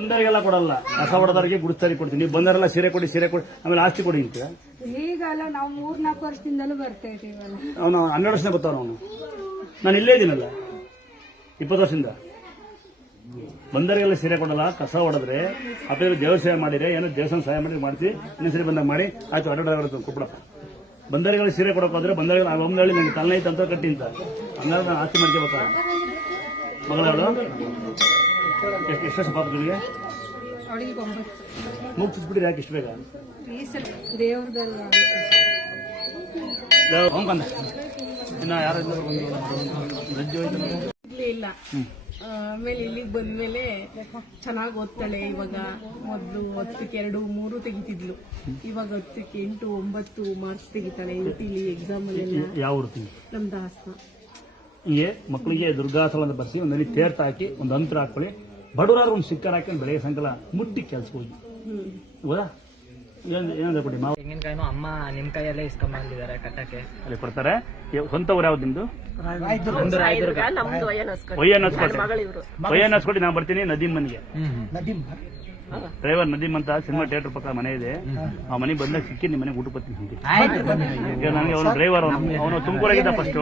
ಬಂದವರಿಗೆಲ್ಲ ಕೊಡಲ್ಲ. ಕಸ ಹೊಡೆದವರಿಗೆ ಗುಡಿಸ್ತಾರಿ ಕೊಡ್ತೀನಿ. ನೀವು ಬಂದವರೆಲ್ಲ ಸೀರೆ ಕೊಡಿ ಸೀರೆ ಕೊಡಿ ಆಮೇಲೆ ಆಸ್ತಿ ಕೊಡಿ ಅಂತೀರ? ಈಗಲ್ಲ ನಾವು ಮೂರ್ನಾಲ್ಕು ವರ್ಷದಿಂದಲೂ ಬರ್ತಾ ಇದೀವಲ್ಲ ಅವನು ಹನ್ನೆರಡು ವರ್ಷನೇ ಬರ್ತಾವ ಅವನು. ನಾನು ಇಲ್ಲೇ ಇದ್ದೀನಲ್ಲ. ಇಪ್ಪತ್ತು ವರ್ಷದಿಂದ. ಬಂದವರಿಗೆಲ್ಲ ಸೀರೆ ಕೊಡಲ್ಲ ಕಸ ಹೊಡೆದ್ರೆ ಅಪ್ಪ ದೇವ್ರ ಸೇವೆ ಮಾಡಿದ್ರೆ ಏನೋ ದೇವಸ್ಥಾನ ಸಹಾಯ ಮಾಡಿ ಮಾಡ್ತೀವಿ ಇನ್ನೊಂದು ಸೀರೆ ಬಂದಾಗ ಮಾಡಿ ಆಯ್ತು ಅಡ್ಡಾಡ ಕೊಪ್ಪಡಪ್ಪ ಬಂದವರಿಗೆಲ್ಲ ಸೀರೆ ಕೊಡೋಕ್ಕಾದ್ರೆ ಬಂದವರಿಗೆ ಒಮ್ಮೆ ನನಗೆ ತಲೆ ಐತೆ ಅಂತ ಕಟ್ಟಿ ಅಂತ. ಹಂಗಾದ್ರೆ ನಾನು ಆಸ್ತಿ ಮಾಡ್ಕೋಬೇಕಾ? ಮಗಳವಳು? ಎಷ್ಟು ಎಷ್ಟು ವರ್ಷ ಪಾಪಗಳಿಗೆ ಅವಳಿಗೆ ಒಂಬತ್ತು ಮುಗಿಸ್ಬಿಟ್ರೆ ಯಾಕೆ ಇಷ್ಟು ಬೇಗ? ಈ ಸಲ ದೇವ್ರದಲ್ಲ ಹೋಗ್ಬಂದ ಇನ್ನ ಯಾರು ರಜ್ಜು ಹೋಯ್ತು ಇರ್ಲೇ ಇಲ್ಲ ಆಮೇಲೆ ಇಲ್ಲಿಗೆ ಬಂದ್ಮೇಲೆ ಚೆನ್ನಾಗಿ ಓದ್ತಾಳೆ ಇವಾಗ. ಮೊದಲು ಹತ್ತಕ್ಕೆ ಎರಡು ಮೂರು ತೆಗಿತಿದ್ಲು. ಇವಾಗ ಹತ್ತಕ್ಕೆ ಎಂಟು ಒಂಬತ್ತು ಮಾರ್ಕ್ಸ್ ತೆಗಿತಾಳೆ ಇಲ್ಲಿ ಎಕ್ಸಾಮ್ ಅಲ್ಲೆಲ್ಲ. ಯಾವ ತಿಂಗಿ ನಮ್ದು ಹಾಸನ. ಹಿಂಗೆ ಮಕ್ಕಳಿಗೆ ದುರ್ಗಾಸಲ ಅಂತ ಬರ್ಸಿ ಒಂದಲ್ಲಿ ತೇರ್ತ ಹಾಕಿ ಒಂದು ಅಂತರ ಹಾಕೊಳ್ಳಿ ಬಡವರಾದ್ರೆ ಒಂದು ಸಿಕ್ಕರ್ ಹಾಕೊಂಡು ಬೆಳಗ್ಗೆ ಸಂಕಲ ಮುಟ್ಟಿ ಕೆಲ್ಸಬಹುದು ಹೋಗಿ. ಹೌದಾ ಏನ್ ಏನಂದ್ರೆ ಕೊಡಿ ಮಾವು? ತೆಂಗಿನಕಾಯಿನೂ ಅಮ್ಮ ನಿಮ್ ಕೈಯಲ್ಲೇ ಇಸ್ಕೊಂಬಂದಿದ್ದಾರೆ ಕಟ್ಟಕ್ಕೆ. ಅಲ್ಲಿ ಕೊಡ್ತಾರೆ. ಏ, ಸ್ವಂತ ಊರ ಯಾವ್ದು ನಿಮ್ದು? ಒಂದು ರಾಯದುರ್ಗ. ನಮ್ದು ವಯನಸ್ಕ ಒಯ್ಯ ನಚ್ಕೊಟ್ಟೆ ಒಯ್ಯ ನಚ್ಕೊಟ್ಟು ನಾನು ಬರ್ತೀನಿ ನದೀಮ್ ಮನೆಗೆ. ಡ್ರೈವರ್ ನದೀಮ್ ಅಂತ ಸಿನಿಮಾ ಥಿಯೇಟರ್ ಪಕ್ಕ ಮನೆ ಇದೆ. ಆ ಮನೆ ಬಂದಾಗ ಸಿಕ್ಕಿ ನಿಮ್ಮ ಮನೆಗೆ ಊಟ ಬರ್ತೀನಿ ಈಗ ನನಗೆ ಅವನು ಡ್ರೈವರ್ ಅವನು. ಅವನು ತುಮಕೂರಾಗಿದ್ದ ಫಸ್ಟ್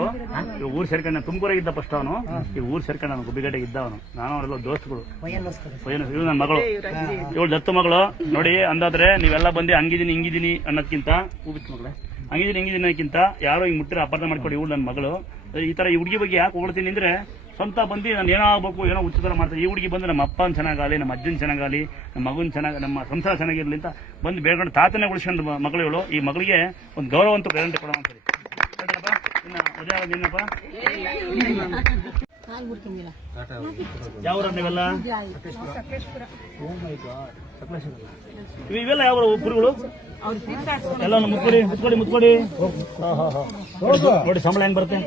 ಊರ್ ಸೇರ್ಕೊಂಡ ತುಮಕೂರಾಗಿದ್ದ ಫಸ್ಟ್ ಅವನು. ಈ ಊರ್ ಸೇರ್ಕೊಂಡ ಅವನು ಗುಬ್ಬಿಗಡೆಗೆ ಇದ್ದ ಅವನು. ನಾನು ಅವರೆಲ್ಲ ದೋಸ್ತಗಳು. ಇವ್ ನನ್ನ ಮಗಳು. ಇವಳು ದತ್ತು ಮಗಳು. ನೋಡಿ ಅಂದಾದ್ರೆ ನೀವೆಲ್ಲ ಬಂದು ಹಂಗಿದೀನಿ ಹಿಂಗಿದೀನಿ ಅನ್ನೋದ್ಕಿಂತ ಹೂಬಿತ್ತು ಮಗಳೇ. ಹಂಗಿದೀನಿ ಹಿಂಗಿದೀನಿ ಅನ್ನೋಕ್ಕಿಂತ ಯಾರೋ ಹಿಂಗ್ ಮುಟ್ಟಿರ ಅಪಾರ್ಥ ಮಾಡ್ಕೊಡಿ ಇವಳು ನನ್ನ ಮಗಳು. ಈ ತರ ಈ ಹುಡುಗಿ ಬಗ್ಗೆ ಯಾಕೆ ಹೋಗ್ತೀನಿ ಅಂದ್ರೆ ಸ್ವಂತ ಬಂದು ನಾನು ಏನೋ ಆಗ್ಬೇಕು ಏನೋ ಉಚ್ಚತರ ಮಾಡ್ತಾರೆ ಈ ಹುಡುಗಿ ಬಂದು ನಮ್ಮ ಅಪ್ಪನ ಚೆನ್ನಾಗಾಗಲಿ ನಮ್ಮ ಅಜ್ಜನ ಚೆನ್ನಾಗಾಗಲಿ ನಮ್ಮ ಮಗನ ಚೆನ್ನಾಗಿ ನಮ್ಮ ಸಂಸಾರ ಚೆನ್ನಾಗಿರ್ಲಿ ಅಂತ ಬಂದು ಬೇಡ್ಕೊಂಡು ತಾತನೇ ಉಳಿಸ್ಕೊಂಡು ಮ- ಇವಳು ಈ ಮಗಳಿಗೆ ಒಂದು ಗೌರವ ಅಂತ ಗ್ಯಾರಂಟಿ ಕೊಡೋಣ ಅಂತೇಳಿ ನಿನ್ನಪ್ಪ? ಯಾವ ನೀವೆಲ್ಲ? ಇವ್- ಇವೆಲ್ಲ ಯಾವ ಎಲ್ಲ ಮುತ್ಕೊಡಿ ಮುತ್ಕೊಡಿ. ನೋಡಿ ಸಂಬಳ ಹೆಂಗ್ ಬರುತ್ತೆ?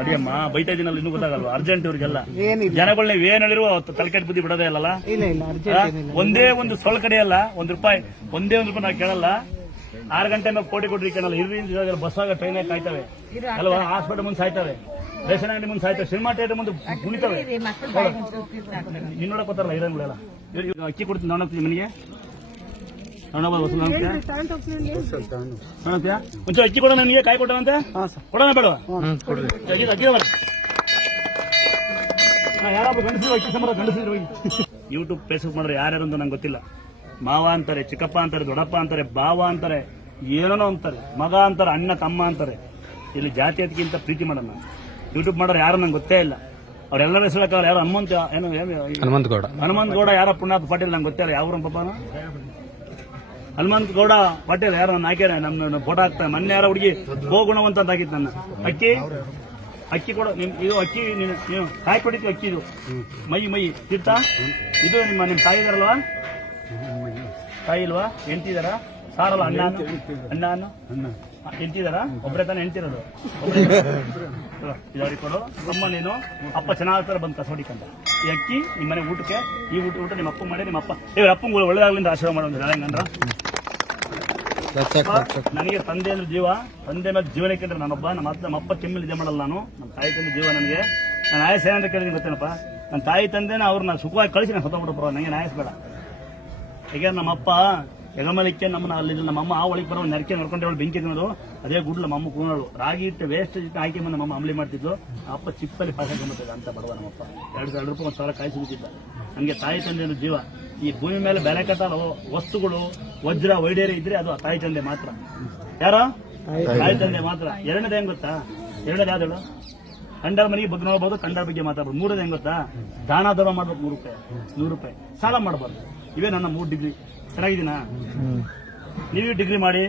ಅಡಿಯಮ್ಮ ಬೈತಾ ಇದೀನಲ್ಲ ಇನ್ನೂ ಗೊತ್ತಾಗಲ್ವಾ? ಅರ್ಜೆಂಟ್ ಇವ್ರಿಗೆಲ್ಲ. ಜನಗಳನ್ನ ನೀವ್ ಏನ್ ಹೇಳಿರುವ ತಲೆಕೆಟ್ ಬುದ್ಧಿ ಬಿಡೋದೇ ಇಲ್ಲ? ಒಂದೇ ಒಂದು ಸೊಳ್ಳ ಕಡೆ ಅಲ್ಲ ಒಂದ್ ರೂಪಾಯಿ ಒಂದೇ ಒಂದ್ ರೂಪಾಯಿ ನಾವು ಕೇಳಲ್ಲ. ಆರು ಗಂಟೆ ಮೇಲೆ ಕೋಟಿ ಕೊಟ್ರಿ ಕೇಳಲ್ಲ ಇರ್ರಿ ಬಸ್ ಆಗ ಟ್ರೈನ್ ಕಾಯ್ತವೆ ಅಲ್ವಾ? ಹಾಸ್ಪಿಟಲ್ ಮುಂದೆ ಸಾಯ್ತವೆ. ರೇಷನ್ ಅಂಗಡಿ ಮುಂದೆ ಸಾಯ್ತವೆ. ಸಿನಿಮಾ ಥಿಯೇಟರ್ ಮುಂದೆ ಕುಣಿತವೆ. ನೀನ್ ನೋಡಕ್ ಗೊತ್ತಾರಲ್ಲ ಇರಂಗಿಲ್ಲ ಅಕ್ಕಿ ಕೊಡ್ತೀನಿ ನೋಡತ್ತೀನಿ ಮನೆಗೆ ಒಂಚೂರು ಅಕ್ಕಿ ಕೊಡೋಣ ನನಗೆ ಕಾಯಿ ಕೊಟ್ಟವಂತೆ ಕೊಡೋಣ ಬೇಡವಾ ಅಕ್ಕಿ ಅಕ್ಕಿ ಬರ ಯಾರಾದ್ರೂ ಗಂಡಸಿದ್ರು ಅಕ್ಕಿ ಗಂಡಸಿದ್ರು ಯೂಟ್ಯೂಬ್ ಫೇಸ್ಬುಕ್ ಮಾಡಿದ್ರೆ ಯಾರ್ಯಾರು ಅಂತ ನಂಗೆ ಗೊತ್ತಿಲ್ಲ. ಮಾವ ಅಂತಾರೆ ಚಿಕ್ಕಪ್ಪ ಅಂತಾರೆ ದೊಡ್ಡಪ್ಪ ಅಂತಾರೆ ಬಾವ ಅಂತಾರೆ ಏನೋ ಅಂತಾರೆ ಮಗ ಅಂತಾರೆ ಅಣ್ಣ ತಮ್ಮ ಅಂತಾರೆ. ಇಲ್ಲಿ ಜಾತಿ ಅದಕ್ಕಿಂತ ಪ್ರೀತಿ ಮಾಡೋಣ. ಯೂಟ್ಯೂಬ್ ಮಾಡೋರು ಯಾರು ನಂಗೆ ಗೊತ್ತೇ ಇಲ್ಲ. ಅವ್ರೆಲ್ಲರ ಹೆಸರು ಯಾರು ಹನುಮಂತ ಏನು ಹನುಮಂತ ಗೌಡ ಹನುಮಂತ ಗೌಡ ಯಾರ ಪುಣ್ಯಾತ್ ಪಾಟೀಲ್ ನಂಗೆ ಗೊತ್ತಿಲ್ಲ ಯಾವ ಪಾಪನ? ಹನುಮಂತ ಗೌಡ ಪಟೇಲ್ ಯಾರು ನಾನು ಹಾಕ್ಯಾರ ನಮ್ಮ ಫೋಟೋ ಹಾಕ್ತಾರೆ. ಮೊನ್ನೆ ಯಾರೋ ಹುಡುಗಿ ಗೋಗುಣವಂತ ಅಂತ ನನ್ನ. ಅಕ್ಕಿ? ಅಕ್ಕಿ ಕೂಡ. ಇದು ಅಕ್ಕಿ ನೀವು ಕಾಯಿ ಕೊಡಿತು ಅಕ್ಕಿ ಇದು. ಮೈ ಮೈ. ತೀರ್ಥ? ಇದು ನಿಮ್ಮ ನಿಮ್ಮ ತಾಯಿ ಇದಾರಲ್ವಾ? ತಾಯಿ ಇಲ್ವಾ? ಎಂತಿದಾರ ಸಾರಲ್ಲ, ಅಣ್ಣ ಅಣ್ಣ? ಅನ್ನ ಎಂತಿದಾರ ಒಬ್ಬರೇ ತಾನೇ ಎಂತಿರೋದು ಇದಾರಿ ಕೊಡು. ಅಮ್ಮ ನೀನು. ಅಪ್ಪ ಚೆನ್ನಾಗ್ತಾರೆ ಬಂದು ಕಸ ಹೊಡಿಕಂತ. ಈ ಅಕ್ಕಿ ನಿಮ್ಮ ಮನೆ ಊಟಕ್ಕೆ, ಈ ಊಟ ಊಟ ನಿಮ್ಮ ಅಪ್ಪ ಮಾಡಿ ನಿಮ್ಮ ಅಪ್ಪ ಇವ್ರ ಅಪ್ಪಂಗಳು ಒಳ್ಳೇದಾಗ್ಲಿಂದ ಆಶೀರ್ವಾದ ಮಾಡೋದು ಹೆಂಗಂದ್ರ ನನಗೆ ತಂದೆ ಅಂದ್ರೆ ಜೀವ. ತಂದೆ ಮತ್ತೆ ಜೀವನ ಕೇಳಿದ್ರೆ ನಾನೊಬ್ಬ, ನಮ್ಮ ಅಪ್ಪ ನಮ್ಮ ಅಪ್ಪ ಕೆಮ್ಮಲ್ಲಿ ಇದೆ ಮಾಡಲ್ಲ ನಾನು. ನಮ್ಮ ತಾಯಿ ತಂದೆ ಜೀವ ನನಗೆ. ನಾನು ಆಯಸ್ ಏನಂತ ಕೇಳಿದೀನಿ ಗೊತ್ತೇನಪ್ಪ? ನನ್ನ ತಾಯಿ ತಂದೆನ ಅವ್ರನ್ನ ಸುಖವಾಗಿ ಕಳಿಸಿ, ನಾನು ಹೊತ್ತಬಿಟ್ಟು ನನಗೆ ಆಯಸ್ ಬೇಡ ಈಗ ನಮ್ಮ ಅಪ್ಪ ಎಗಮಲಿಕ್ಕೆ ನಮ್ಮನ್ನ ಅಲ್ಲಿ ನಮ್ಮ ಅಮ್ಮ ಆ ಒಳಗೆ ಬರೋ ನೆರಕೆ ನೋಡ್ಕೊಂಡು ಅವಳು ಬೆಂಕಿ ತಿನ್ನೋದು. ಅದೇ ಗುಡ್ಲು ನಮ್ಮ ಅಮ್ಮ ರಾಗಿ ಇಟ್ಟು ವೇಸ್ಟ್ ಇಟ್ಟು ಹಾಕಿ ಬಂದು ನಮ್ಮ ಅಮಲಿ ಮಾಡ್ತಿದ್ಲು. ಅಪ್ಪ ಚಿಪ್ಪಲ್ಲಿ ಪಾಸ್ ಹಾಕೊಂಡ್ಬಿಟ್ಟಿದ್ದ ಅಂತ ಬಡವ ನಮ್ಮಪ್ಪ. ಎರಡು ಸಾವಿರ ರೂಪಾಯಿ ಒಂದು ಸಾವಿರ ಕಾಯಿಸಿ ಬಿಟ್ಟಿದ್ದ ನನಗೆ ತಾಯಿ ತಂದೆ ಜೀವ. ಈ ಭೂಮಿ ಮೇಲೆ ಬೆಲೆ ಕಟ್ಟಲು ವಸ್ತುಗಳು ವಜ್ರ ವೈಡೇರಿ ಇದ್ರೆ ಅದು ತಾಯಿ ತಂದೆ ಮಾತ್ರ. ಯಾರ? ತಾಯಿ ತಂದೆ. ಮಾತ್ರ. ಎರಡನೇದು ಹೆಂಗ್ ಗೊತ್ತಾ? ಎರಡನೇದು ಯಾವ್ದು ಕಂಡರ ಮನೆಗೆ ಬಗ್ಗೆ ನೋಡ್ಬೋದು ಕಂಡರ ಬಗ್ಗೆ ಮಾತಾಡ್ಬೋದು. ಮೂರನೇದು ಹೆಂಗ್ ಗೊತ್ತಾ? ದಾನ ಧರ್ಮ ಮಾಡ್ಬೇಕು ನೂರು ರೂಪಾಯಿ ನೂರು ರೂಪಾಯಿ. ಸಾಲ ಮಾಡಬಾರ್ದು ಇವೇ ನನ್ನ ಮೂರು ಡಿಗ್ರಿ ಚೆನ್ನಾಗಿದ್ದೀನಾ ನೀವು ಡಿಗ್ರಿ ಮಾಡಿ,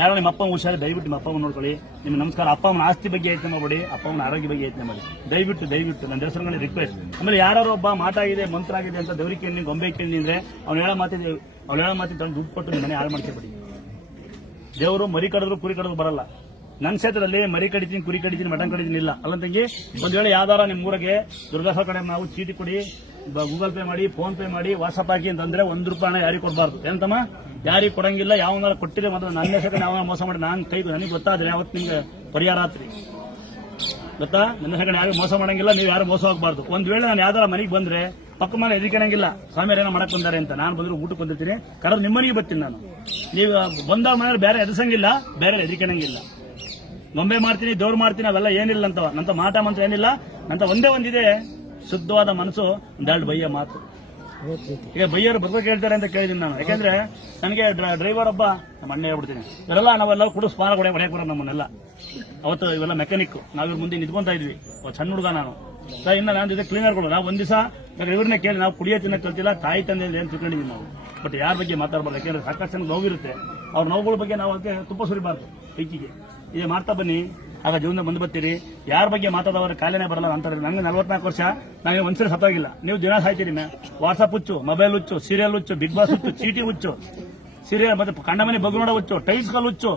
ಯಾರೋ ನಿಮ್ಮ ಅಪ್ಪ ಹುಷಾರಿ, ದಯವಿಟ್ಟು ನಿಮ್ಮ ಅಪ್ಪನ ನೋಡ್ಕೊಳ್ಳಿ. ನಿಮ್ಮ ನಮಸ್ಕಾರ, ಅಪ್ಪ ಅಮ್ಮನ ಆಸ್ತಿ ಬಗ್ಗೆ ಯೋಚನೆ ಮಾಡಿ ಅಪ್ಪ ಅಮ್ಮನ ಆರೋಗ್ಯ ಬಗ್ಗೆ ಯೋಚನೆ ಮಾಡಿ. ದಯವಿಟ್ಟು ದಯವಿಟ್ಟು, ನನ್ನ ದೇವಸ್ಥಾನಗಳಿಗೆ ರಿಕ್ವೆಸ್ಟ್ ಆಮೇಲೆ ಯಾರು ಒಬ್ಬ ಮಾತಾಗಿದೆ ಮಂತ್ರ ಆಗಿದೆ ಅಂತ ದೇವರಿಕೆಯಲ್ಲಿ ಗೊಂಬೆ ಕೇಳಿ ಅಂದ್ರೆ ಅವ್ನು ಹೇಳೋ ಮಾತಿದೆ ಅವ್ನು ಹೇಳೋ ಮಾತಿ ತಂದು ದುಡ್ಡು ಕೊಟ್ಟು ಮನೆ ಹಾಳು ಮಾಡ್ಕೊಬೇಡಿ. ದೇವರು ಮರಿ ಕಡಿದ್ರು ಕುರಿ ಕಡಿದ್ರು ಬರಲ್ಲ. ನನ್ನ ಕ್ಷೇತ್ರದಲ್ಲಿ ಮರಿ ಕಡಿತೀನಿ, ಕುರಿ ಕಡಿತೀನಿ ಮಟನ್ ಕಡಿತೀನಿ ಇಲ್ಲ. ಅಲ್ಲಂತಂಗಿ ತಂಗಿ ಒಂದ್ ವೇಳೆ ಯಾವ್ದಾರ ನಿಮ್ಮ ಊರಿಗೆ ದುರ್ಗಾಸ ಕಡೆ ನಾವು ಚೀಟಿ ಕೊಡಿ ಗೂಗಲ್ ಪೇ ಮಾಡಿ, ಫೋನ್ ಪೇ ಮಾಡಿ, ವಾಟ್ಸಪ್ ಹಾಕಿ ಅಂತಂದ್ರೆ ಒಂದ್ ರೂಪಾಯಿ ಹಣ ಯಾರಿಗೆ ಕೊಡಬಾರ್ದು. ಎಂತಮ್ಮ ಯಾರಿಗೆ ಕೊಡಂಗಿಲ್ಲ, ಯಾವನಾರ ಕೊಟ್ಟಿದೆ ಮತ್ತೆ ನನ್ನ ಹೆಸರು ಯಾವ ಮೋಸ ಮಾಡಿ ನಾನು ಕೈ, ನನಗೆ ಗೊತ್ತಾದ್ರೆ ಅವತ್ತು ನಿಮ್ಗೆ ಪರಿಹಾರ ಆತ್ರಿ. ಗೊತ್ತಾ? ನನ್ನ ಹೆಸರು ಯಾರು ಮೋಸ ಮಾಡಂಗಿಲ್ಲ, ನೀವು ಯಾರು ಮೋಸ ಹೋಗಬಾರ್ದು ಒಂದ್ ವೇಳೆ ನಾನು ಯಾವ್ದಾರ ಮನೆಗೆ ಬಂದ್ರೆ, ಪಕ್ಕ ಮನೆ ಎದಿಕಣಂಗಿಲ್ಲ ಸ್ವಾಮಿಯರ್ ಏನೋ ಮಾಡಕ್ ಬಂದಾರೆ ಅಂತ. ನಾನು ಬಂದ್ರೆ ಊಟಕ್ಕೆ ಬಂದಿರ್ತೀನಿ, ಕರೆದು ನಿಮ್ಮ ಮನೆಗೆ ಬರ್ತೀನಿ ನಾನು. ನೀವು ಬಂದಾಗ ಮನೆಯವ್ರು ಬೇರೆ ಎದಸಂಗಿಲ್ಲ ಬೇರೆ ಎದಿಕಣಂಗಿಲ್ಲ ಗೊಂಬೆ ಮಾಡ್ತೀನಿ, ದೇವ್ರು ಮಾಡ್ತೀನಿ, ಅವೆಲ್ಲ ಏನಿಲ್ಲ ಅಂತ ನಂತ ಮಾಟ ಮಂತ್ರ ಏನಿಲ್ಲ. ನಂತ ಒಂದೇ ಒಂದಿದೆ. ಶುದ್ಧವಾದ ಮನಸ್ಸು ಒಂದೆರಡು ಬಯ್ಯ ಮಾತು. ಈಗ ಬೈಯರು ಬದುಕ ಹೇಳ್ತಾರೆ ಅಂತ ಕೇಳಿದೀನಿ ನಾನು. ಯಾಕೆಂದ್ರೆ ನನಗೆ ಡ್ರೈವರ್ ಒಬ್ಬ ನಮ್ಮ ಅಣ್ಣ ಹೇಳ್ಬಿಡ್ತೀನಿ. ಇವರೆಲ್ಲ ನಾವೆಲ್ಲ ಕೂಡ ಸ್ಪಾನ ಹೊಡೆ, ಹೊಡೆಯಕ್ ಬರೋ ನಮ್ಮನ್ನೆಲ್ಲ. ಅವತ್ತು ಇವೆಲ್ಲ ಮೆಕ್ಯಾನಿಕ್ ನಾವು ಇವ್ರ ಮುಂದೆ ನಿಂತ್ಕೊಂತ ಇದ್ವಿ. ಸಣ್ಣ ಹುಡುಗ ನಾನು. ಸರ್ ಇನ್ನ ನಾನು ಜೊತೆ ಕ್ಲೀನರ್ ನಾವು ಒಂದ್ ದಿವಸ ಇವ್ರನ್ನ ಕೇಳಿ, ನಾವು ಕುಡಿಯೋ ತಿನ್ನ ಕಲ್ತಿಲ್ಲ ತಾಯಿ ತಂದೆ ಏನು ತಿಳ್ಕೊಂಡಿದ್ದೀವಿ ನಾವು. ಬಟ್ ಯಾರ ಬಗ್ಗೆ ಮಾತಾಡಬಾರ್ದು. ಯಾಕೆಂದ್ರೆ ಸಾಕಷ್ಟು ನೋವಿರುತ್ತೆ. ಅವ್ರ ನೋವುಗಳ ಬಗ್ಗೆ ನಾವು ಅದಕ್ಕೆ ತುಪ್ಪ ಸುರಿಬಾರ್ದು. ಬೆಂಕಿಗೆ. ಇದೇ ಮಾಡ್ತಾ ಬನ್ನಿ. ಆಗ ಜೀವನ ಬಂದು ಬರ್ತೀರಿ. ಯಾರ ಬಗ್ಗೆ ಮಾತಾಡೋರು ಕಾಲೇನೆ ಬರಲ್ಲ ಅಂತಾರೆ. ನಂಗೆ ನಲ್ವತ್ನಾಲ್ಕು ವರ್ಷ ನನಗೆ ಒಂದ್ಸರಿ ಸತ್ತೋಗಿಲ್ಲ. ನೀವು ದಿನ ಸಾಯ್ತೀರಿ ವಾಟ್ಸಪ್ ಹುಚ್ಚು ಮೊಬೈಲ್ ಹುಚ್ಚು ಸೀರಿಯಲ್ ಹುಚ್ಚು ಬಿಗ್ ಬಾಸ್ ಹುಚ್ಚು, ಚೀಟಿ ಹುಚ್ಚು. ಸೀರಿಯಲ್ ಮತ್ತೆ ಕಂಡ ಮನೆ ಬಗ್ಗು ನೋಡೋ ಹುಚ್ಚು ಟೈಲ್ಸ್ ಕಲ್ ಹುಚ್ಚು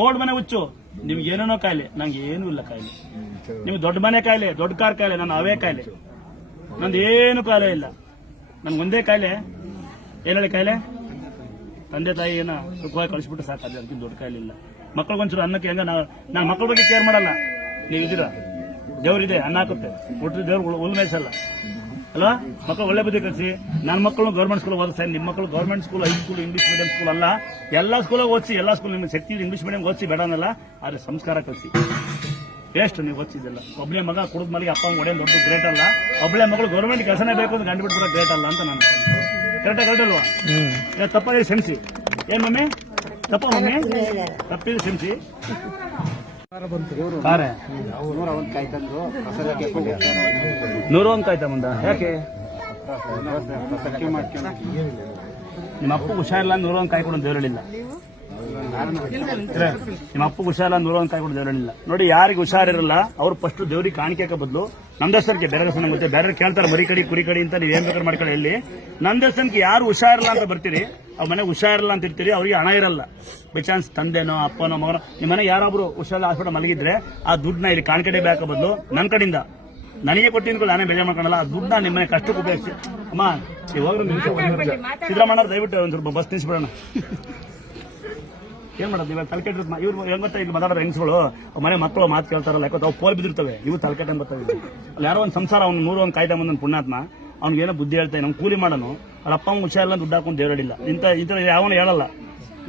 ಮೋಡ್ ಮನೆ ಹುಚ್ಚು. ನಿಮ್ಗೆ ಏನೇನೋ ಕಾಯಿಲೆ. ನಂಗೆ ಏನೂ ಇಲ್ಲ ಕಾಯಿಲೆ. ನಿಮ್ಗೆ ದೊಡ್ಡ ಮನೆ ಕಾಯಿಲೆ, ದೊಡ್ಡ ಕಾರ್ ಕಾಯಿಲೆ ನಾನು ಅವೇ ಕಾಯಿಲೆ. ನಂದು ಏನು ಕಾಯಿಲೆ ಇಲ್ಲ. ನನ್ಗೆ ಒಂದೇ ಕಾಯಿಲೆ. ಏನೇಳಿ ಕಾಯಿಲೆ? ತಂದೆ ತಾಯಿ ಏನ ಸುಖವಾಗಿ ಕಳಿಸ್ಬಿಟ್ಟು ಸಾಕು, ಅದೇ ಅದಕ್ಕಿಂತ ದೊಡ್ಡ ಕಾಯಿಲೆ ಇಲ್ಲ. ಮಕ್ಕಳಿಗೊಂಚೂರು ಅನ್ನಕ್ಕೆ ಹೆಂಗ ನಾವು ನಾನು ಮಕ್ಕಳ ಬಗ್ಗೆ ಕೇರ್ ಮಾಡಲ್ಲ. ನೀವು ಇದ್ದೀರಾ? ದೇವ್ರಿದೆ ಅನ್ನ ಹಾಕುತ್ತೆ. ಒಟ್ಟು ದೇವ್ರು ಉಲ್ಮೇಸಲ್ಲ ಅಲ್ವಾ? ಮಕ್ಕಳು ಒಳ್ಳೆ ಬುದ್ಧಿ ಕಲಿಸಿ. ನನ್ನ ಮಕ್ಕಳು ಗೌರ್ಮೆಂಟ್ ಸ್ಕೂಲ್ ಓದಿಸ್ತಾರೆ ನಿಮ್ಮ ಮಕ್ಕಳು government school high school English medium school ಅಲ್ಲ. ಎಲ್ಲ ಸ್ಕೂಲಾಗ ಓದಿಸಿ ಎಲ್ಲ ಸ್ಕೂಲ್ ನಿಮ್ಮ ಶಕ್ತಿ ಇಂಗ್ಲೀಷ್ ಮೀಡಿಯಂ ಓದಿಸಿ ಬೇಡ ಅನ್ನಲ್ಲ. ಆದರೆ ಸಂಸ್ಕಾರ ಕಲಿಸಿ. ಎಷ್ಟು ನೀವು ಓದಿಸಿದ್ದಲ್ಲ. ಒಬ್ಬನೇ ಮಗ ಕುಡಿದ ಮನೆಗೆ ಅಪ್ಪ ಒಡೆ ದೊಡ್ಡ ಗ್ರೇಟ್ ಅಲ್ಲ. ಒಬ್ಬಳೆ ಮಗಳು ಗೌರ್ಮೆಂಟ್ ಕೆಲಸನೇ ಬೇಕು ಅಂತ ಗಂಡು ಬಿಟ್ಬಿಡೋ ಗ್ರೇಟ್ ಅಲ್ಲ ಅಂತ ನಾನು ಕರೆಕ್ಟಾಗಿ ಕರೆಕ್ಟ್ ಅಲ್ವಾ? ಏ, ತಪ್ಪಾಗಿದೆ ಕ್ಷಮಿಸಿ. ಏನು ಮಮ್ಮಿ? ತಪ್ಪ ತಪ್ಪಿದೆ ಕ್ಷಮಿಸಿ ನೂರ ಒಂದು ಕಾಯ್ತಾ ಮುಂದ? ಯಾಕೆ? ನಿಮ್ಮ ಅಪ್ಪ ಹುಷಾರಿಲ್ಲ ನೂರ ಒಂದು ಕಾಯಿ ಕೊಡೋದು ದೇವರಳಿಲ್ಲ ನಿಮ್ಮ ಅಪ್ಪ ಹುಷಾರಿಲ್ಲ ನೂರ ಅಂತ ಕೊಡೋದು ದೇವರಳಿಲ್ಲ ನೋಡಿ, ಯಾರಿಗೆ ಹುಷಾರಿರಲ್ಲ, ಅವ್ರು ಫಸ್ಟ್ ದೇವ್ರಿಗೆ ಕಾಣಿಕೆ ಬದಲು ನಂದೇಶ್ವರ್ಗೆ ಬೇರೆ ದರ್ಶನ ಗೊತ್ತೆ? ಬೇರೆ ಕೇಳ್ತಾರೆ ಮರಿ ಕಡಿ, ಕುರಿ ಕಡಿ ಅಂತ ನೀವು ಏನ್ ಬೇಕಾದ್ರೆ ಮಾಡ್ಕೊಳ್ಳಿ ಇಲ್ಲಿ ನಂದರ್ಶನ್ಗೆ ಯಾರು ಹುಷಾರಿಲ್ಲ ಅಂತ ಬರ್ತೀರಿ, ಅವ್ರ ಮನೆಗೆ ಹುಷಾರಿಲ್ಲ ಅಂತ ಇರ್ತೀರಿ, ಅವ್ರಿಗೆ ಹಣ ಇರಲ್ಲ. ಬೈ ಚಾನ್ಸ್ ತಂದೆನೋ, ಅಪ್ಪನೋ, ಮಗನೋ ನಿಮ್ಮ ಮನೆ ಯಾರೊಬ್ರು ಹುಷಾರಿಲ್ಲ, ಹಾಸ್ಪಿಟಲ್ ಮಲಗಿದ್ರೆ ಆ ದುಡ್ಡನ್ನ ಇಲ್ಲಿ ಕಾಣ್ಕಡೆ ಬೇಕ ಬದಲು ನನ್ನ ಕಡೆಯಿಂದ. ನನಗೆ ಕೊಟ್ಟಿದ್ಕೊಂಡು ನಾನೇ ಬೇಜಾರು ಮಾಡ್ಕೊಳಲ್ಲ ಆ ದುಡ್ಡನ್ನ ನಿಮ್ಮ ಮನೆ ಕಷ್ಟಕ್ಕೆ ಉಪಯೋಗಿಸಿ. ಅಮ್ಮ ಇವಾಗ ಸಿದ್ದರಾಮಣ್ಣ ದಯವಿಟ್ಟು ಒಂದು ಸ್ವಲ್ಪ ಬಸ್ ನಿಲ್ಸ್ಬಿಡೋಣ. ಏನ್ ಮಾಡೋದು, ಇವಾಗ ತಲೆಕೆಟ್ಟ ಇವ್ರು ಹೆಂಗ್ ಗೊತ್ತಾ ಇಲ್ಲಿ ಹೆಂಗ್ಸ್ಗಳು ಮನೆ ಮಕ್ಕಳು ಮಾತು ಕೇಳ್ತಾರಲ್ಲ ಯಾಕಂದ್ರೆ ಅವು ಪೋಲ್ ಬಿದ್ದಿರ್ತವೆ. ಇವು ತಲೆಕೆಟ್ಟ ಬರ್ತವೆ ಅಲ್ಲಿ ಯಾರೋ ಒಂದು ಸಂಸಾರ, ಅವ್ನು ನೂರು ಒಂದು ಕಾಯ್ದೆ ಮುಂದೆ ಪುಣ್ಯಾತ್ಮ, ಅವ್ನಿಗೆ ಏನೋ ಬುದ್ಧಿ ಹೇಳ್ತಾ ನಮ್ಗೆ ಕೂಲಿ ಮಾಡೋನು, ಅವ್ರ ಅಪ್ಪ ಅಮ್ಮ ಹುಷಾರಿಲ್ಲ ದುಡ್ಡು ಹಾಕೊಂಡು ದೇವರಡಿಲ್ಲ. ಇಂಥ ಇಂಥ ಯಾವನು ಹೇಳಲ್ಲ.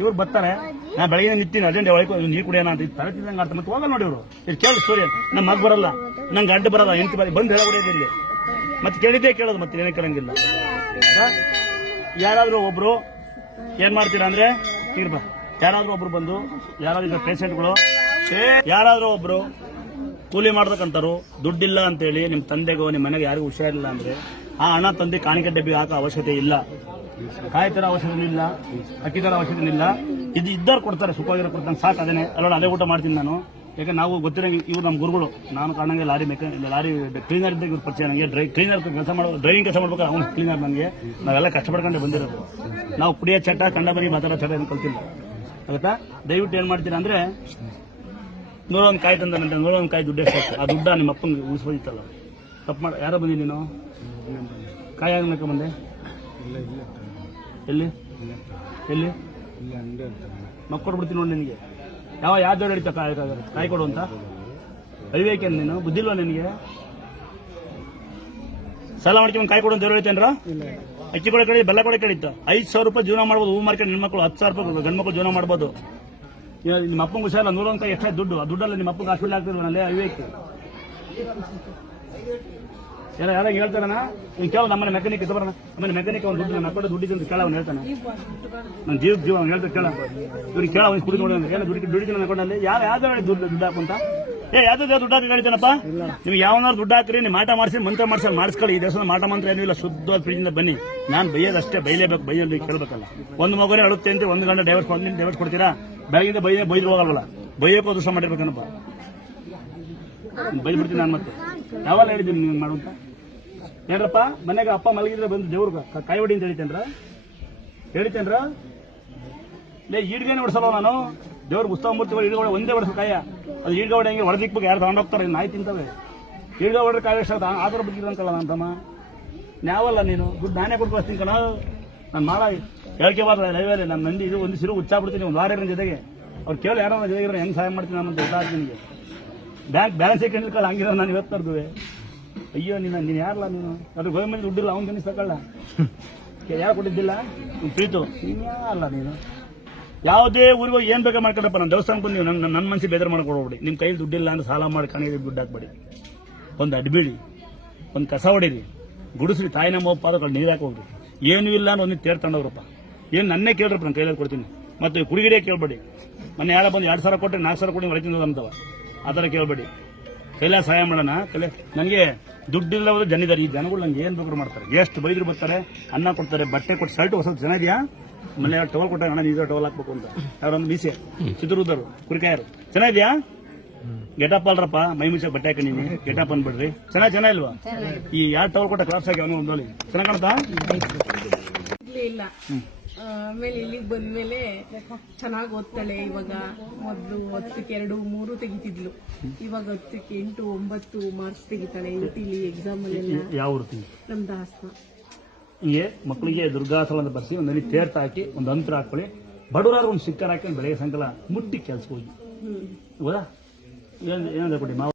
ಇವ್ರು ಬರ್ತಾರೆ, ನಾ ಬೆಳಗ್ಗೆ ನಿಂತೀನಿ, ಅರ್ಜೆಂಟ್ ಒಳಗೆ ನೀರು ಕುಡಿಯೋಣ ಅಂತ ತಲೆ ತಿಂದಂಗೆ ಮತ್ತೆ ಹೋಗಲ್ಲ ನೋಡಿ ಇವರು. ಇದು ಕೇಳಿ ಸ್ಟೋರಿ ನಮ್ಮ ಮಗ ಬರಲ್ಲ, ನಂಗೆ ಅಡ್ಡ ಬರಲ್ಲ ಎಂಟು ಬಾರಿ ಬಂದು ಹೇಳಬಿಡೋದು ಇಲ್ಲಿ. ಮತ್ತೆ ಕೇಳಿದ್ದೇ ಕೇಳೋದು, ಮತ್ತೆ ಏನೇ ಕೇಳಂಗಿಲ್ಲ. ಯಾರಾದರೂ ಒಬ್ಬರು ಏನು ಏನ್ ಮಾಡ್ತೀರಾ ಅಂದ್ರೆ, ಇರ್ಬ. ಯಾರಾದ್ರೂ ಒಬ್ರು ಬಂದು, ಯಾರಾದ್ರೂ ಪೇಷಂಟ್ಗಳು ಯಾರಾದ್ರೂ ಒಬ್ರು ಕೂಲಿ ಮಾಡ್ತಕ್ಕಂಥವ್ರು ದುಡ್ಡಿಲ್ಲ ಅಂತೇಳಿ ನಿಮ್ಮ ತಂದೆಗೋ ನಿಮ್ಮ ಮನೆಗೆ ಯಾರಿಗೂ ಹುಷಾರಿಲ್ಲ ಅಂದ್ರೆ ಆ ಹಣ ತಂದೆ ಕಾಣಿಕೆ ಡಬ್ಬಿಗೆ ಹಾಕೋ ಅವಶ್ಯಕತೆ ಇಲ್ಲ. ಕಾಯಿ ಅವಶ್ಯಕತೆ ಇಲ್ಲ ಅಕ್ಕಿ ತರ ಅವಶ್ಯಕತೆ ಇಲ್ಲ. ಇದು ಇದ್ದಾರು ಕೊಡ್ತಾರೆ, ಸುಖವಾಗಿರೋ ಕೊಡ್ತಾನೆ ಸಾಕು ಅದೇನೆ ಅಲ್ಲ ಅದೇ ಊಟ ಮಾಡ್ತೀನಿ ನಾನು. ಯಾಕೆ ನಾವು ಗೊತ್ತಿರಂಗೆ ಇವ್ರು ನಮ್ಮ ಗುರುಗಳು. ನಾನು ಕಾಣಂಗೆ ಲಾರಿ ಮೆಕ, ಲಾರಿ ಕ್ಲೀನರ್ ಇದ್ದಾಗ ಇವ್ರು ಪರಿಚಯ ನನಗೆ ಡ್ರೈ ಕ್ಲೀನರ್ ಕೆಲಸ ಮಾಡೋ ಡ್ರೈವಿಂಗ್ ಕೆಲಸ ಮಾಡ್ಬೇಕು ಅವ್ನು ಕ್ಲೀನರ್ ನನಗೆ ನಾವೆಲ್ಲ ಕಷ್ಟಪಡ್ಕೊಂಡು ಬಂದಿರೋದು. ನಾವು ಕುಡಿಯೋ ಚಟ, ಕಂಡ ಬರೀ ಮಾತಾಡೋ ಚಟ ಏನು ಕಲ್ತಿಲ್ಲ. ಆಗುತ್ತಾ ದಯವಿಟ್ಟು ಏನ್ ಮಾಡ್ತೀರಾ ಅಂದ್ರೆ, ನೂರೊಂದು ಕಾಯಿ ತಂದಂತೆ ನೂರೊಂದು ಕಾಯಿ ದುಡ್ಡು ಎಷ್ಟು ಆ ದುಡ್ಡ ನಿಮ್ಮ ಅಪ್ಪಂಗೆ ಉಳಿಸ್ಬೋದಿತ್ತಲ್ಲ? ತಪ್ಪು ಮಾಡ ಯಾರೋ ಬಂದಿ ನೀನು? ಕಾಯಿ ಆಗ್ಲಿಕ್ಕೆ ಬಂದೆ? ಎಲ್ಲಿ? ಎಲ್ಲಿ? ಮಕ್ಕೊಡ್ಬಿಡ್ತೀನಿ ಬಿಡ್ತೀನಿ ನೋಡಿ ನಿನಗೆ. ಯಾವ ಯಾವ ದೇವ್ರು ಹಿಡಿತ ಕಾಯಿ ಕಾಯಿ ಕೊಡು ಅಂತ? ಅವಿವೇಕೆ ನೀನು? ಬುದ್ಧಿಲ್ವಾ ನಿನಗೆ? ಸಾಲ ಮಾಡ್ಕೊಂಡು ಕಾಯಿ ಕೊಡು ಅಂತ ದೇವ್ರು ಹೇಳ್ತೇನ್ರ? ಅಕ್ಕಿ ಕೂಡ ಕಡೆ ಬೆಲ್ಲ ಕೂಡ ಕಡಿತ ಐದು ಸಾವಿರ ರೂಪಾಯಿ ಜೀವನ ಮಾಡ್ಬೋದು, ಹೂ ಮಾರ್ಕೆಟ್ ಮಕ್ಕಳು ಹತ್ತು ಸಾವಿರ ರೂಪಾಯಿ ಗಂಡು ಮಕ್ಕಳು ಜೀವನ ಇವಾಗ ನಿಮ್ಮ ಅಪ್ಪಂಗೆ ಹುಷಾರ ನೂರಂತ ಎಷ್ಟೇ ದುಡ್ಡು. ಆ ದುಡ್ಡಲ್ಲಿ ನಿಮ್ಮ ಅಪ್ಪಗೆ ಹಾಸ್ಪಿಟಲ್ ಆಗ್ತಿಲ್ವನಲ್ಲೇ ಅವಿವೇಕೆ ಎಲ್ಲ ಯಾರ ಹೇಳ್ತಾರಣ ನೀನು ಕೇಳ, ನಮ್ಮನೆ ಮೆಕ್ಯಾನಿಕ್ ಇದ್ದು ಬರೋಣ ನಮ್ಮನೆ ಮೆಕ್ಯಾನಿಕ್ ಅವ್ನು ದುಡ್ಡು ನನ್ನ ಅಪ್ಪ ದುಡ್ಡಿದ್ದು ಅಂತ ಕೇಳ, ಅವ್ನು ಹೇಳ್ತಾನೆ. ನನ್ನ ಜೀವ ಜೀವ ಅವ್ನು ಹೇಳ್ತಾರೆ ಕೇಳ. ಇವ್ರಿಗೆ ಕೇಳ ಅವ್ನು ಕುಡಿದು ನೋಡಿ ಏನೋ ದುಡ್ಡು ದುಡ್ಡಿದ್ದು ಅನ್ಕೊಂಡಲ್ಲಿ? ಯಾರು ಯಾವ್ದು ದುಡ್ಡು ದುಡ್ಡು ಹಾಕುಂತ? ಏ, ಯಾವ್ದು ದುಡ್ಡು ಹಾಕಿ ಹೇಳಿದ್ದಾನಪ್ಪ ನೀವು ಯಾವನಾರು ದುಡ್ಡು ಹಾಕ್ರಿ, ನೀವು ಮಾಟ ಮಾಡಿಸಿ, ಮಂತ್ರ ಮಾಡಿಸಿ ಮಾಡಿಸ್ಕೊಳ್ಳಿ. ಈ ದೇಶದ ಮಾಟ ಮಂತ್ರ ಏನೂ ಇಲ್ಲ, ಶುದ್ಧವಾದ ಪ್ರೀತಿಯಿಂದ ಬನ್ನಿ. ನಾನು ಬೈಯೋದಷ್ಟೇ, ಬೈಲೇಬೇಕು ಬೈಯಲ್ಲಿ ಕೇಳಬೇಕಲ್ಲ. ಒಂದು ಮಗುನೇ ಅಳುತ್ತೆ ಅಂತ, ಒಂದು ಗಂಟೆ ಡೈವರ್ಸ್ ಒಂದು ಡೈವರ್ಸ್ ಕೊಡ್ತೀರಾ? ಬೆಳಗಿಂದ ಬೈ ಬೈದು ಹೋಗಲ್ಲ ಬೈಯೋಕೆ ದೃಶ್ಯ ಮಾಡಿರ್ಬೇಕನಪ್ಪ ಬೈದ್ಬಿಡ್ತೀನಿ ನಾನು ಮತ್ತೆ. ಯಾವಾಗ ಹೇಳಿದ್ದೀನಿ ನೀವು ಮಾಡುವಂತ ಏನ್ರಪ್ಪ ಮನೆಗೆ ಅಪ್ಪ ಮಲಗಿದ್ರೆ ಬಂದು ದೇವ್ರಿಗೆ ಕಾಯಿ ಅಂತ ಹೇಳಿತೇನ್ರ ಹೇಳಿತೇನ್ರ ಲೇ, ಈಡ್ಗೇನೆ ಹೊಡ್ಸಲ್ಲ ನಾನು? ದೇವ್ರ ಉತ್ಸವ ಮೂರ್ತಿಗಳು ಈಡ್ಗ ಒಂದೇ ವರ್ಷ ಕಾಯ. ಅದು ಈಡ್ಗ ಹೆಂಗೆ ಹೊಡೆದಿಕ್ಬೇಕು ಯಾರು ತಗೊಂಡೋಗ್ತಾರೆ ನಾಯಿ ತಿಂತವೆ. ಈಡ್ಗ ಹೊಡ್ರೆ ಕಾಯಿ ಆದ್ರ ಬಗ್ಗೆ ನನ್ನ ತಮ್ಮ. ನಾವಲ್ಲ ನೀನು. ದುಡ್ಡು ನಾನೇ ಕೊಟ್ಟು ಕಣ. ನಾನು ಮಾಡ ಹೇಳ್ಕೆ ಬಾರ ಲೈವೇಲಿ ನಾನು ನಂದಿ ಇದು ಒಂದು ಸಿರು ಹುಚ್ಚಾಬಿಡ್ತೀನಿ ಒಂದು ವಾರ ಜೊತೆಗೆ. ಅವ್ರು ಕೇಳಿ ಯಾರೋ ನನ್ನ ಜೊತೆಗೆ ಹೆಂಗೆ ಸಹಾಯ ಮಾಡ್ತೀನಿ ನಾನು ಅಂತ ನಿಮಗೆ ಬ್ಯಾಂಕ್ ಬ್ಯಾಲೆನ್ಸ್ ಕಂಡಿರ್ಕೊಳ್ಳ ಹಂಗಿರೋ ನಾನು ಇವತ್ತು ಅಯ್ಯೋ ನೀನು ನೀನು ಯಾರಲ್ಲ ನೀನು? ಅದ್ರ ಗೌರ್ಮೆಂಟ್ ದುಡ್ಡಿಲ್ಲ, ಅವ್ನು ಕನಿಸ್ ತಗೊಳ್ಳ ಯಾರು ಕೊಟ್ಟಿದ್ದಿಲ್ಲ? ಪ್ರೀತು. ನೀನು ಯಾರಲ್ಲ ನೀನು? ಯಾವುದೇ ಊರಿಗೆ ಏನ್ ಬೇಕಾ ಮಾಡ್ಕೊಂಡಪ್ಪ? ನಾನು ದೇವಸ್ಥಾನಕ್ಕೆ ಬಂದು ನನ್ನ ನನ್ನ ಮನಸ್ಸಿಗೆ ಬೇಜಾರು ಮಾಡ್ಕೊಡ್ಬೇಡಿ ನಿಮ್ಮ ಕೈಲಿ ದುಡ್ಡಿಲ್ಲ ಅಂದ್ರೆ ಸಾಲ ಮಾಡಿ ಕಣಿಗೆ ದುಡ್ಡು ಹಾಕ್ಬೇಡಿ. ಒಂದು ಅಡ್ಬಿಡಿ, ಒಂದು ಕಸ ಹೊಡಿರಿ, ಗುಡಿಸ್ರಿ ತಾಯಿ ನಮ್ಮ ಪಾದಗಳು ನೀರು ಹಾಕೋಗ್ರಿ ಏನು ಇಲ್ಲ ಅಂದ್ರೆ ಒಂದು ತೇರ್ ತಗೊಂಡವ್ರಪ್ಪ ಏನು ನನ್ನೇ ಕೇಳ್ರಪ್ಪ ನಾನು ಕೈಯಲ್ಲಿ ಕೊಡ್ತೀನಿ. ಮತ್ತೆ ಕುಡಿಗಿಡೇ ಕೇಳಬೇಡಿ. ಮೊನ್ನೆ ಯಾರ ಬಂದು ಎರಡು ಸಾವಿರ ಕೊಟ್ಟರೆ ನಾಲ್ಕು ಸಾವಿರ ಕೊಡಿ ಹೊರತಿಂದ ಅಂತವ ಆ ಥರ ಕೇಳಬೇಡಿ. ಕೈಲ ಸಹಾಯ ಮಾಡೋಣ. ಕೈಲ ನನಗೆ ದುಡ್ಡಿಲ್ಲವರು ಜನ ಇದ್ದಾರೆ ಈ ಜನಗಳು ನಂಗೆ ಏನು ಬೇಕು ಮಾಡ್ತಾರೆ. ಎಷ್ಟು ಬೈದ್ರು ಬರ್ತಾರೆ, ಅನ್ನ ಕೊಡ್ತಾರೆ, ಬಟ್ಟೆ ಕೊಟ್ಟು ಶರ್ಟ್ ಹೊಸ ಚೆನ್ನಾಗಿದೆಯಾ ಮನೆ ಟವಲ್ ಕೊಟ್ಟಾಗ ಅಣ್ಣ ನೀರು ಟವಲ್ ಹಾಕ್ಬೇಕು ಅಂತ. ಯಾರೊಂದು ಮೀಸೆ ಚಿತ್ರದುರ್ಗರು ಕುರಿಕಾಯರು. ಚೆನ್ನಾಗಿದ್ಯಾ? ಗೆಟಪ್ ಅಲ್ರಪ್ಪ ಮೈ ಮುಂಚೆ ಬಟ್ಟೆ ಹಾಕೊಂಡಿನಿ. ಗೆಟಪ್ ಅಂದ್ಬಿಡ್ರಿ ಚೆನ್ನಾಗಿ ಚೆನ್ನಾಗಿಲ್ವಾ ಈ ಯಾರು ಟವಲ್ ಕೊಟ್ಟ ಕ್ರಾಸ್ ಆಗಿ ಅವನು ಒಂದಲ್ಲಿ ಚೆನ್ನಾಗಿ ಕಾಣ್ತಾ? ಇಲ್ಲ ಆಮೇಲೆ ಇಲ್ಲಿಗೆ ಬಂದ್ಮೇಲೆ ಚೆನ್ನಾಗಿ ಓದ್ತಾಳೆ ಇವಾಗ. ಮೊದಲು ಹತ್ತಕ್ಕೆ ಎರಡು ಮೂರು ತೆಗಿತಿದ್ಲು. ಇವಾಗ ಹತ್ತಕ್ಕೆ ಎಂಟು ಒಂಬತ್ತು ಮಾರ್ಕ್ಸ್ ತೆಗಿತಾಳೆ ಯುಟಿಲಿ ಎಕ್ಸಾಮ್ ಅಲ್ಲಿ ನಮ್ದು ಹಾಸನ. ಹಿಂಗೆ ಮಕ್ಕಳಿಗೆ ದುರ್ಗಾಸಲ ಅಂತ ಬರ್ಸಿ ಒಂದು ನಲ್ಲಿ ತೇರ್ತ ಹಾಕಿ ಒಂದು ಅಂತರ ಹಾಕೊಳ್ಳಿ ಬಡವರಾದ್ರೂ ಒಂದು ಸಿಕ್ಕರ್ ಹಾಕಿ ಬೆಳಗ್ಗೆ ಸಂಕಲ ಮುಟ್ಟಿ ಕೆಲ್ಸ ಹೋಗಿ. ಹೌದಾ? ಏನ್- ಏನಂದ್ರೆ ಕೊಡಿ ಮಾವ?